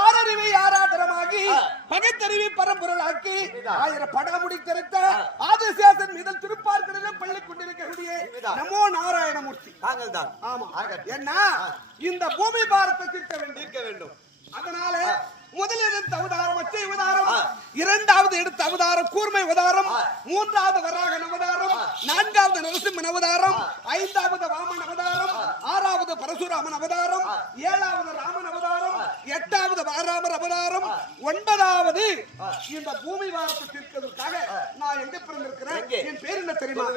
ஆறறிவை ஆராதனமாகி பகைத்தறிவை பரம்பொருளாக்கி 1000 படாமுடி திறத்த ஆதிசேஷன் மீது திருப்பார்களில் பள்ளி கொண்டிருக்கக்கூடிய நமோ நாராயணமூர்த்தி தாங்கள் தான். ஆமா, என்ன இந்த பூமி பாரத்தை தீர்க்க வேண்டும். அதனால முதலில் எடுத்த அவதாரம் அச்சை அவதாரம், இரண்டாவது எடுத்த அவதாரம் கூர்மை அவதாரம், மூன்றாவது வராகன் அவதாரம், நான்காவது நரசிம்மன் அவதாரம், ஐந்தாவது வாமன் அவதாரம், ஆறாவது பரசுராமன் அவதாரம், ஏழாவது ராமன் அவதாரம், எட்டாவது வாராமர் அவதாரம், 9வது இந்த பூமி வாரத்தை தீர்க்கிறதுக்காக நான் எங்க பிறந்திருக்கிறேன். என் பேர் என்ன தெரியுமா?